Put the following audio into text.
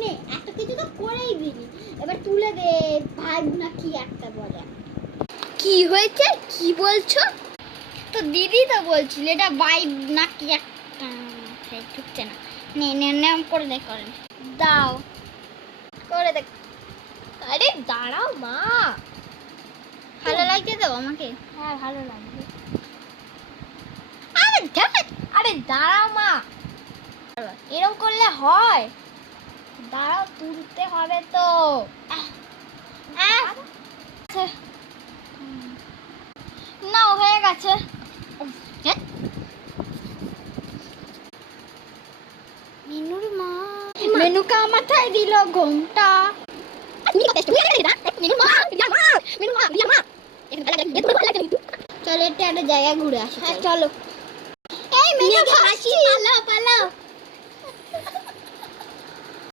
নে এত কিছু তো করেই দিলি, এবার তুলে দে। ভাই না কি একটা বলে, কি হয়েছে কি বলছো? তো দিদি তো বলছিল এটা বাইব না কি একটা, ঢুকছে না। নে নে নে করে দে, করে দে। দাও করে দে। আরে দাঁড়াও মা। ভালো লাগছে তো আমাকে? হ্যাঁ ভালো লাগবে। আরে আরে দাঁড়াও মা, এরকম করলে হয়? দাঁড়াও, তুলতে হবে তো। না হয়ে গেছে। মিনুর মা মেনুকা মাথায় দিল ঘোমটা। চলো এটা একটা জায়গায় ঘুরে আসি। হ্যাঁ চলো। এই মেনু পালাও পালাও।